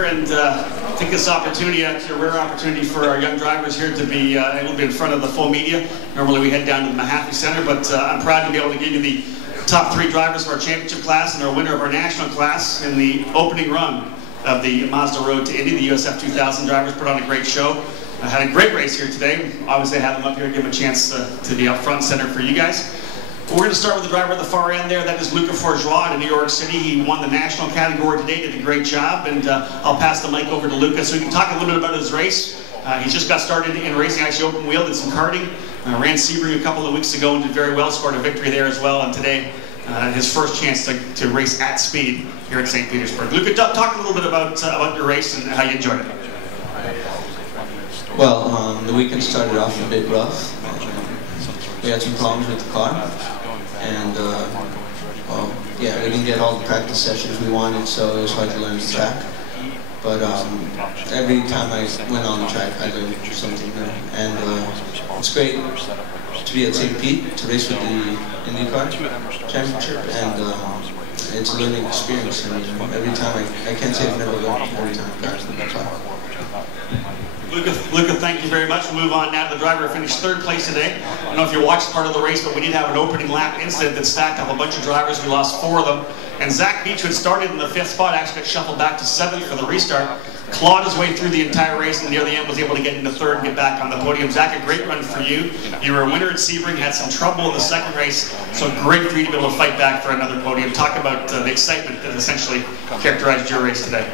And take this opportunity, actually a rare opportunity for our young drivers here to be able to be in front of the full media. Normally we head down to the Mahaffey Center, but I'm proud to be able to give you the top 3 drivers of our championship class and our winner of our national class in the opening run of the Mazda Road to Indy. The USF 2000 drivers put on a great show. I had a great race here today. Obviously I had them up here to give them a chance to be up front and center for you guys. We're going to start with the driver at the far end there. That is Luca Forgeois out of New York City. He won the national category today, did a great job, and I'll pass the mic over to Luca so he can talk a little bit about his race. He just got started in racing, actually open wheel, did some karting, ran Sebring a couple of weeks ago and did very well, scored a victory there as well, and today his first chance to race at speed here at St. Petersburg. Luca, talk a little bit about your race and how you enjoyed it. Well, the weekend started off a bit rough. We had some problems with the car. And, well, yeah, we didn't get all the practice sessions we wanted, so it was hard to learn the track. But every time I went on the track, I learned something new. And it's great to be at St. Pete, to race with the IndyCar Championship, and it's a learning experience. I mean, every time, I can't say I've never learned every time I got to the car. Luca, thank you very much. We'll move on now to the driver who finished 3rd place today. I don't know if you watched part of the race, but we did have an opening lap incident that stacked up a bunch of drivers. We lost 4 of them. And Zach Beach, who had started in the 5th spot, actually got shuffled back to 7th for the restart. Clawed his way through the entire race, and near the end was able to get into 3rd and get back on the podium. Zach, a great run for you. You were a winner at Sebring, had some trouble in the 2nd race, so great for you to be able to fight back for another podium. Talk about the excitement that essentially characterized your race today.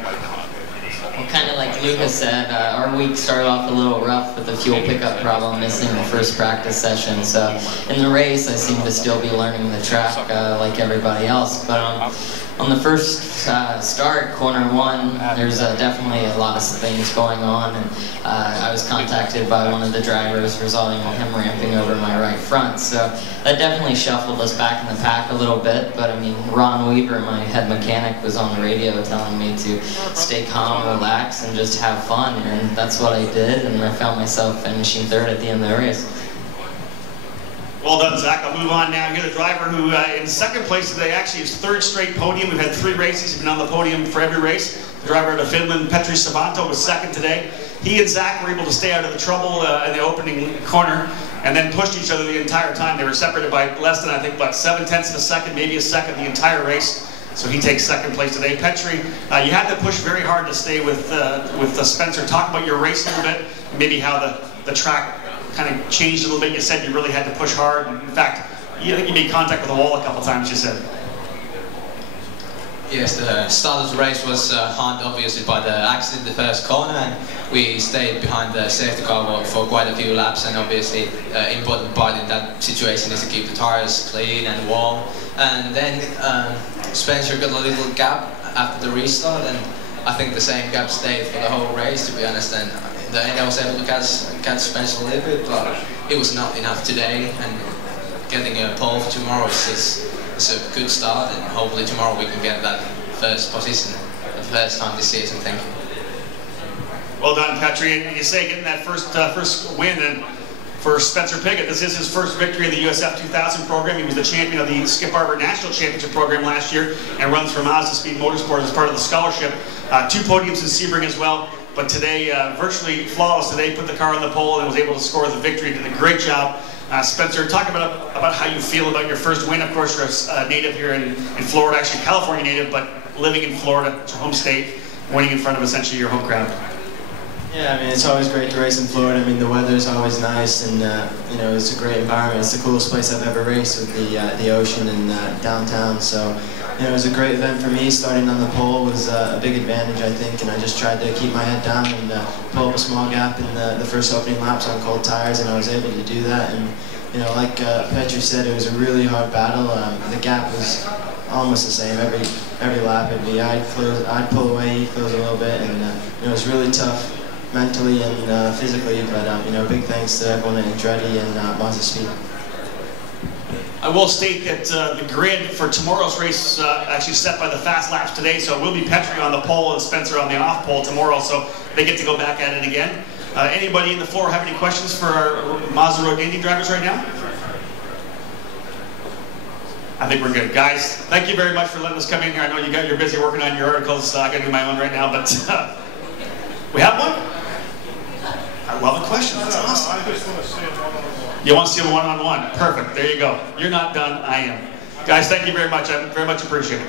Well, kind of like Luca said, our week started off a little rough with the fuel pickup problem, missing the first practice session. So in the race, I seem to still be learning the track like everybody else. But on the first start, corner 1, there's definitely a lot of things going on. And I was contacted by one of the drivers, resulting in him ramping over my right front. So that definitely shuffled us back in the pack a little bit. But I mean, Ron Weaver, my head mechanic, was on the radio telling me to stay calm, relax, and just have fun. And that's what I did, and I found myself finishing 3rd at the end of the race. Well done, Zach. I'll move on now. Here, the driver who in 2nd place today, actually his 3rd straight podium. We've had 3 races. He's been on the podium for every race. The driver out of Finland, Petri Savanto, was 2nd today. He and Zach were able to stay out of the trouble in the opening corner and then pushed each other the entire time. They were separated by less than, I think, about 7/10 of a second, maybe a second the entire race. So he takes 2nd place today. Petri, you had to push very hard to stay with Spencer. Talk about your race a little bit, and maybe how the track kind of changed a little bit. You said you really had to push hard. In fact, I think you made contact with the wall a couple times, you said. Yes, the start of the race was harmed obviously by the accident in the 1st corner, and we stayed behind the safety car for quite a few laps, and obviously important part in that situation is to keep the tires clean and warm. And then Spencer got a little gap after the restart, and I think the same gap stayed for the whole race, to be honest. And in the end I was able to catch Spencer a little bit, but it was not enough today, and getting a pole for tomorrow is a good start, and hopefully tomorrow we can get that 1st position for the 1st time this season. Thank you. Well done, Petri. And you say getting that first win, and for Spencer Piggott, this is his 1st victory in the USF 2000 program. He was the champion of the Skip Barber National Championship program last year and runs for Mazda Speed Motorsports as part of the scholarship. 2 podiums in Sebring as well. But today, virtually flawless today, put the car on the pole and was able to score the victory. Did a great job. Spencer, talk about how you feel about your 1st win. Of course, you're a native here in Florida, actually California native, but living in Florida, it's your home state, winning in front of essentially your home crowd. Yeah, I mean, it's always great to race in Florida. I mean, the weather's always nice, and you know, it's a great environment. It's the coolest place I've ever raced, with the ocean and downtown. So, you know, it was a great event for me. Starting on the pole was a big advantage, I think, and I just tried to keep my head down and pull up a small gap in the first opening laps on cold tires, and I was able to do that. And you know, like Petri said, it was a really hard battle. The gap was almost the same every lap. I'd pull away, he'd close a little bit, and you know, it was really tough mentally and physically. But you know, big thanks to everyone at Andretti and Mazda Speed. I will state that the grid for tomorrow's race actually set by the fast laps today, so it will be Petri on the pole and Spencer on the off pole tomorrow, so they get to go back at it again. Anybody in the floor have any questions for our Mazda Road Indy drivers right now? I think we're good. Guys, thank you very much for letting us come in here. I know you're busy working on your articles. I got to do my own right now, but we have one? I love a question. That's awesome. I just want to see it one-on-one. You want to see him one-on-one? Perfect. There you go. You're not done. I am. Guys, thank you very much. I very much appreciate it.